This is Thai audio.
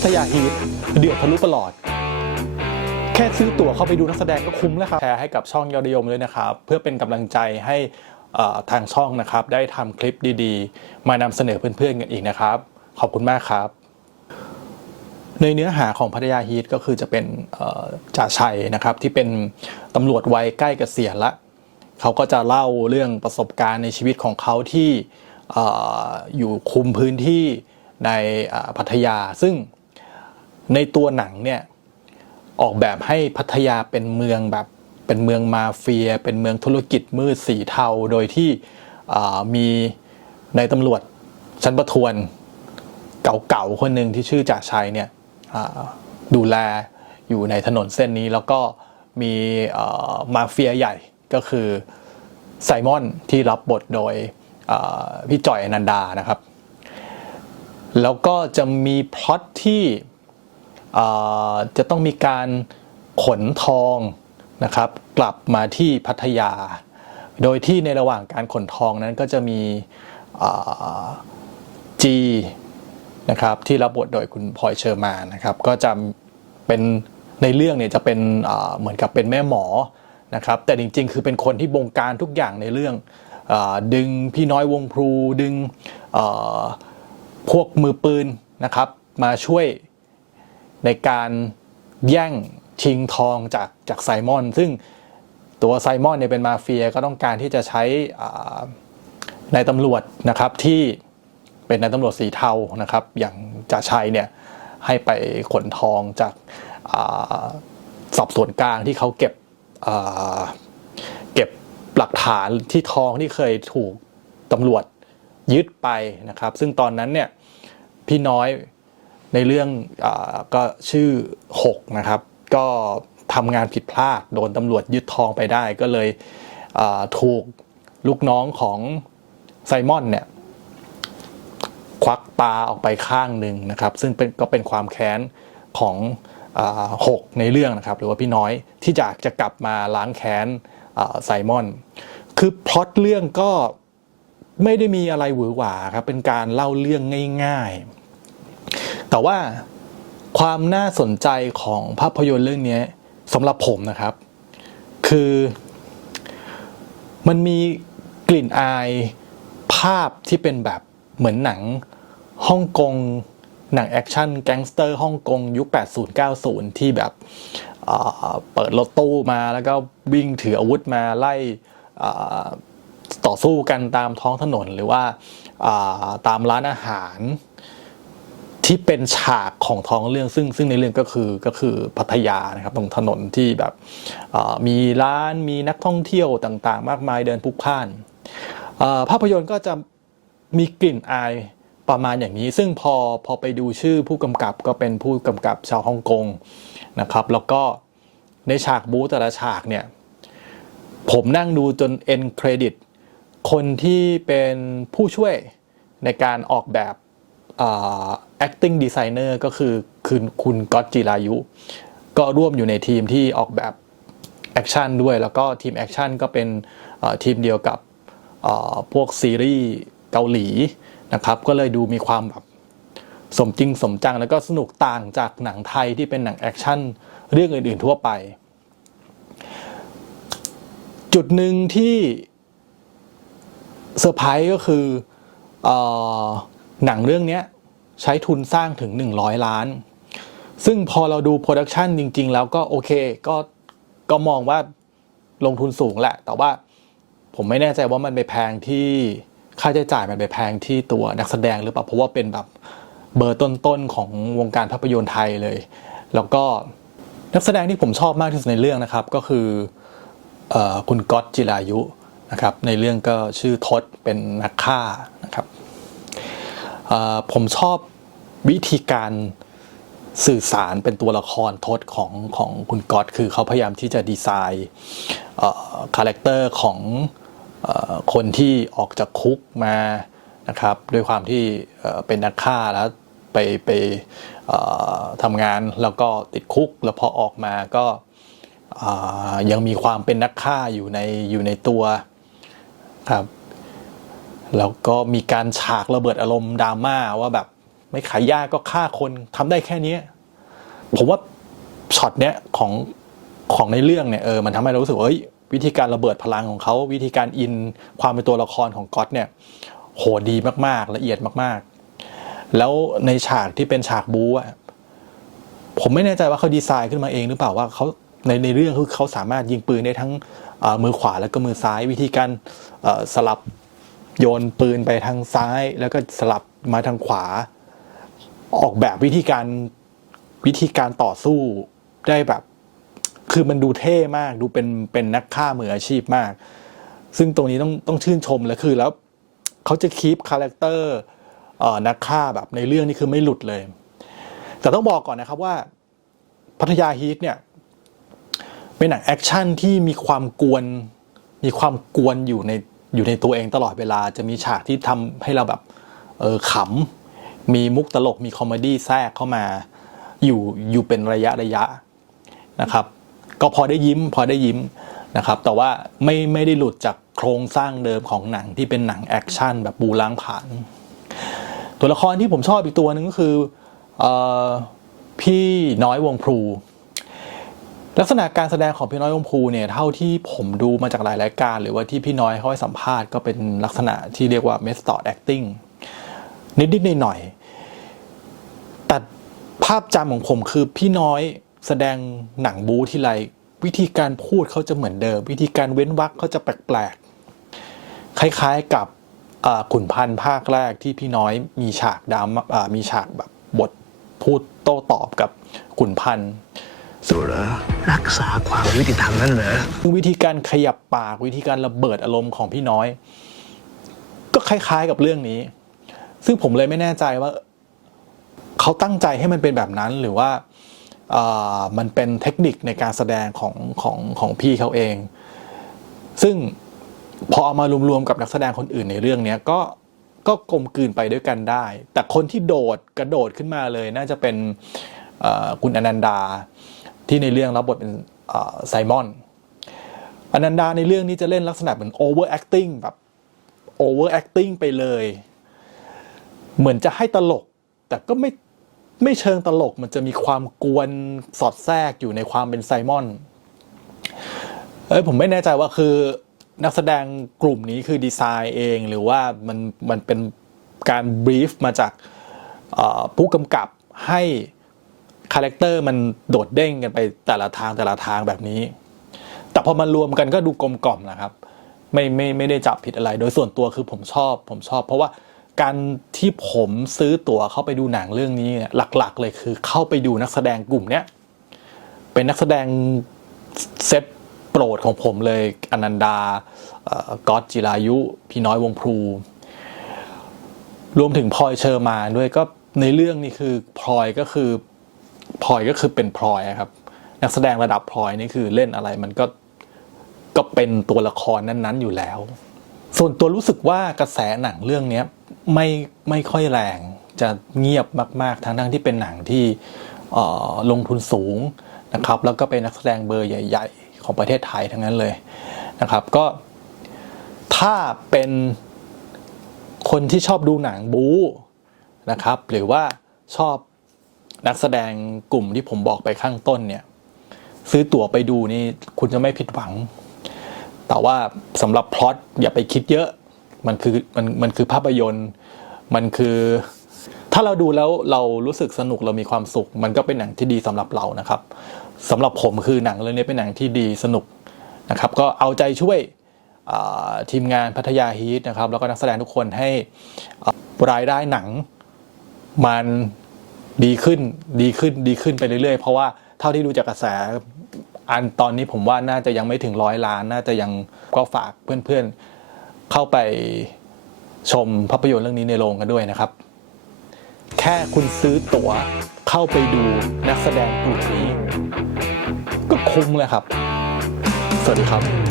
พัทยาฮีทเดือดทะลุประหลอด แค่ซื้อตั๋วเข้าไปดูนักแสดงก็คุ้มแล้วครับแชร์ให้กับช่องยอดนิยมเลยนะครับ เพื่อเป็นกำลังใจให้ทางช่องนะครับ ได้ทำคลิปดีๆ มานำเสนอเพื่อนๆกันอีกนะครับ ขอบคุณมากครับ ในเนื้อหาของพัทยาฮีทก็คือจะเป็นจ่าชัยนะครับ ที่เป็นตำรวจวัยใกล้เกษียณละเขาก็จะเล่าเรื่องประสบการณ์ในชีวิตของเขาที่ออยู่คุมพื้นที่ในพัทยา ซึ่ง ในตัวหนังเนี่ยออกแบบให้พัทยาเป็นเมืองแบบเป็นเมืองมาเฟีย เป็นเมืองธุรกิจมืดสีเทา โดยที่มีในตำรวจชั้นประทวนเก่าๆคนหนึ่งที่ชื่อจ่าชัยเนี่ยดูแลอยู่ในถนนเส้นนี้แล้วก็มีมาเฟียใหญ่ก็คือไซมอนที่รับบทโดยพี่จ่อยอนันดานะครับ แล้วก็จะมีพล็อตที่ จะต้องมีการขนทองนะครับกลับมาที่พัทยา โดยที่ในระหว่างการขนทองนั้นก็จะมีจีนะครับที่รับบทโดยคุณพลอยเชอร์มานะครับก็จะเป็นในเรื่องเนี่ยจะเป็นเหมือนกับเป็นแม่หมอนะครับแต่จริงๆ คือเป็นคนที่บงการทุกอย่างในเรื่องอดึงพี่น้อยวงพลูดึงพวกมือปืนนะครับมาช่วย ในการแย่งชิงทองจากจากไซมอน ซึ่งตัวไซมอนเนี่ยเป็นมาเฟียก็ต้องการที่จะใช้อ่านายตำรวจนะครับที่เป็นนายตำรวจสีเทานะครับ อย่างจ่าชัยเนี่ยให้ไปขนทองจากอสอบสวนกลางที่เขาเก็บเก็บหลักฐานที่ทองที่เคยถูกตำรวจยึดไปนะครับ ซึ่งตอนนั้นเนี่ยพี่น้อย ในเรื่องอก็ชื่อหกนะครับ ก็ทำงานผิดพลาด โดนตำรวจยึดทองไปได้ก็เลยถูกลูกน้องของไซมอนเนี่ยควักตาออกไปข้างหนึ่งนะครับ ซึ่งเป็นก็เป็นความแค้นของหกในเรื่องนะครับ หรือว่าพี่น้อยที่อยากจะกลับมาล้างแค้นไซมอน คือพล็อตเรื่องก็ไม่ได้มีอะไรหวือหวาครับ เป็นการเล่าเรื่องง่าย ๆ แต่ว่าความน่าสนใจของภาพยนตร์เรื่องนี้สำหรับผมนะครับ คือมันมีกลิ่นอายภาพที่เป็นแบบเหมือนหนังฮ่องกงหนังแอคชั่นแก๊งสเตอร์ฮ่องกงยุค 80-90 ที่แบบเปิดรถตู้มาแล้วก็วิ่งถืออาวุธมาไล่ต่อสู้กันตามท้องถนนหรือว่าตามร้านอาหาร ที่เป็นฉากของท้องเรื่องซึ่งซึ่งในเรื่องก็คือก็คือพัทยานะครับตรงถนนที่แบบมีร้านมีนักท่องเที่ยวต่างๆ มากมายเดินพลุกพล่านภาพยนตร์ก็จะมีกลิ่นอายประมาณอย่างนี้ ซึ่งพอพอไปดูชื่อผู้กำกับก็เป็นผู้กำกับชาวฮ่องกงนะครับ แล้วก็ในฉากบู๊แต่ละฉากเนี่ยผมนั่งดูจนเอ็นเครดิตคนที่เป็นผู้ช่วยในการออกแบบ acting designer ก็คือคือคุณก๊อตจิรายุ ก็ร่วมอยู่ในทีมที่ออกแบบแอคชั่นด้วย แล้วก็ทีมแอคชั่นก็เป็นทีมเดียวกับพวกซีรีส์เกาหลีนะครับ ก็เลยดูมีความแบบสมจริงสมจังแล้วก็สนุกต่างจากหนังไทยที่เป็นหนังแอคชั่นเรื่องอื่น ๆทั่วไป จุดหนึ่งที่เซอร์ไพรส์ก็คืออ หนังเรื่องนี้ใช้ทุนสร้างถึง 100 ล้าน ซึ่งพอเราดูโปรดักชันจริง ๆ แล้วก็โอเคก็ก็มองว่าลงทุนสูงแหละ แต่ว่าผมไม่แน่ใจว่ามันไปแพงที่ค่าใช้จ่ายมันไปแพงที่ตัวนักแสดงหรือเปล่าเพราะว่าเป็นแบบเบอร์ต้นๆของวงการภาพยนตร์ไทยเลย แล้วก็นักแสดงที่ผมชอบมากที่สุดในเรื่องนะครับก็คืออคุณก๊อตจิรายุนะครับในเรื่องก็ชื่อทศเป็นนักฆ่านะครับ ผมชอบวิธีการสื่อสารเป็นตัวละครทศของของคุณก๊อตคือเขาพยายามที่จะดีไซน์คาแรคเตอร์ของคนที่ออกจากคุกมานะครับด้วยความที่เป็นนักฆ่าแล้วไปไปทำงานแล้วก็ติดคุก แล้วพอออกมาก็ยังมีความเป็นนักฆ่าอยู่ในอยู่ในตัวครับ แล้วก็มีการฉากระเบิดอารมณ์ดราม่าว่าแบบไม่ขายยาก็ฆ่าคนทำได้แค่เนี้ ผมว่าช็อตเนี้ยของของในเรื่องเนี่ยเออมันทำให้เรารู้สึกว่าเฮ้ยวิธีการระเบิดพลังของเขาวิธีการอินความเป็นตัวละครของก๊อตเนี่ยโหดีมากๆ ละเอียดมากๆ แล้วในฉากที่เป็นฉากบู๊อะผมไม่แน่ใจว่าเขาดีไซน์ขึ้นมาเองหรือเปล่าว่าเขาในในเรื่องคือเขาสามารถยิงปืนได้ทั้งมือขวาแล้วก็มือซ้ายวิธีการสลับ โยนปืนไปทางซ้าย แล้วก็สลับมาทางขวา ออกแบบวิธีการวิธีการต่อสู้ได้แบบ คือมันดูเท่มากดูเป็นเป็นนักฆ่ามืออาชีพมาก ซึ่งตรงนี้ต้องต้องชื่นชมเลยคือแล้วเขาจะคีปคาแรคเตอร์นักฆ่าแบบในเรื่องนี้คือไม่หลุดเลย แต่ต้องบอกก่อนนะครับว่า พัทยาฮีทเนี่ยเป็นหนังแอคชั่นที่มีความกวนมีความกวนอยู่ใน อยู่ในตัวเองตลอดเวลาจะมีฉากที่ทำให้เราแบบเออขำ มีมุกตลกมีคอมเมดี้แทรกเข้ามาอยู่อยู่เป็นระยะระยะนะครับ ก็พอได้ยิ้มพอได้ยิ้มนะครับ แต่ว่าไม่ไม่ได้หลุดจากโครงสร้างเดิมของหนังที่เป็นหนังแอคชั่นแบบบูล้างผ่าน ตัวละครที่ผมชอบอีกตัวหนึ่งก็คือออพี่น้อยวงพลู ลักษณะการแสดงของพี่น้อยวงพลูเนี่ยเท่าที่ผมดูมาจากหลายรายการ หรือว่าที่พี่น้อยเขาให้สัมภาษณ์ก็เป็นลักษณะที่เรียกว่า method acting นิดๆหน่อยๆแต่ภาพจำของผมคือพี่น้อยแสดงหนังบูที่ไรวิธีการพูดเขาจะเหมือนเดิม วิธีการเว้นวรรคเขาจะแปลกๆ คล้าย ๆกับขุนพันธ์ภาคแรกที่พี่น้อยมีฉากดราม่ามีฉากแบบบทพูดโต้ตอบกับขุนพันธ์ ตัวเหรอรักษาความยุติธรรมนั่นเหรอวิธีการขยับปากวิธีการระเบิดอารมณ์ของพี่น้อย ก็คล้าย ๆกับเรื่องนี้ ซึ่งผมเลยไม่แน่ใจว่าเขาตั้งใจให้มันเป็นแบบนั้นหรือว่าอามันเป็นเทคนิคในการแสดงของของของพี่เขาเอง ซึ่งพอเอามารวมๆกับนักแสดงคนอื่นในเรื่องนี้ก็ก็กลมกลืนไปด้วยกันได้ แต่คนที่โดดกระโดดขึ้นมาเลย น่าจะเป็นคุณอนันดา ที่ในเรื่องรับบทเป็นไซมอนอนันดาในเรื่องนี้จะเล่นลักษณะเหมือน over acting แบบ over acting ไปเลย เหมือนจะให้ตลก แต่ก็ไม่ไม่เชิงตลกมันจะมีความกวนสอดแทรกอยู่ในความเป็นไซมอนเอ้ยผมไม่แน่ใจว่าคือนักแสดงกลุ่มนี้คือดีไซน์เองหรือว่ามันมันเป็นการบรีฟมาจากผู้กำกับให้ คาแรคเตอร์มันโดดเด้งกันไปแต่ละทางแต่ละทางแบบนี้ แต่พอมารวมกันก็ดูกลมกล่อมนะครับ ไม่ไม่ไม่ได้จับผิดอะไร โดยส่วนตัวคือผมชอบ ผมชอบ เพราะว่าการที่ผมซื้อตั๋วเข้าไปดูหนังเรื่องนี้หลัก ๆ เลยคือเข้าไปดูนักแสดงกลุ่มเนี้ยเป็นนักแสดงเซตโปรดของผมเลยอนันดาก๊อตจิรายุ พี่น้อยวงพลูรวมถึงพลอยเชอร์มานด้วยก็ในเรื่องนี้คือพลอยก็คือ พลอยก็คือเป็นพลอยครับนักแสดงระดับพลอยนี่คือเล่นอะไรมันก็ก็เป็นตัวละครนั้นๆอยู่แล้ว ส่วนตัวรู้สึกว่ากระแสหนังเรื่องนี้ไม่ไม่ค่อยแรงจะเงียบมาก ๆ ทั้งๆที่เป็นหนังที่อ่อลงทุนสูงนะครับ แล้วก็เป็นนักแสดงเบอร์ใหญ่ ๆ ของประเทศไทยทั้งนั้นเลยนะครับ ก็ถ้าเป็นคนที่ชอบดูหนังบู๊นะครับ หรือว่าชอบ นักแสดงกลุ่มที่ผมบอกไปข้างต้นเนี่ย ซื้อตั๋วไปดูนี่คุณจะไม่ผิดหวัง แต่ว่าสำหรับพล็อตอย่าไปคิดเยอะ มันคือมันมันคือภาพยนตร์ มันคือ ถ้าเราดูแล้วเรารู้สึกสนุกเรามีความสุข มันก็เป็นหนังที่ดีสำหรับเรานะครับสำหรับผมคือหนังเรื่องนี้เป็นหนังที่ดีสนุกนะครับ ก็เอาใจช่วยทีมงานพัทยาฮีทนะครับ แล้วก็นักแสดงทุกคนให้อ่ารายได้หนังมัน ดีขึ้นดีขึ้นดีขึ้นไปเรื่อยๆ เพราะว่าเท่าที่ดูจากกระแสอันตอนนี้ผมว่าน่าจะยังไม่ถึงร้อยล้าน น่าจะยังก็ฝากเพื่อนๆเข้าไปชมภาพยนตร์เรื่องนี้ในโรงกันด้วยนะครับ แค่คุณซื้อตั๋วเข้าไปดูนักแสดงกลุ่มนี้ ก็คุ้มเลยครับ สวัสดีครับ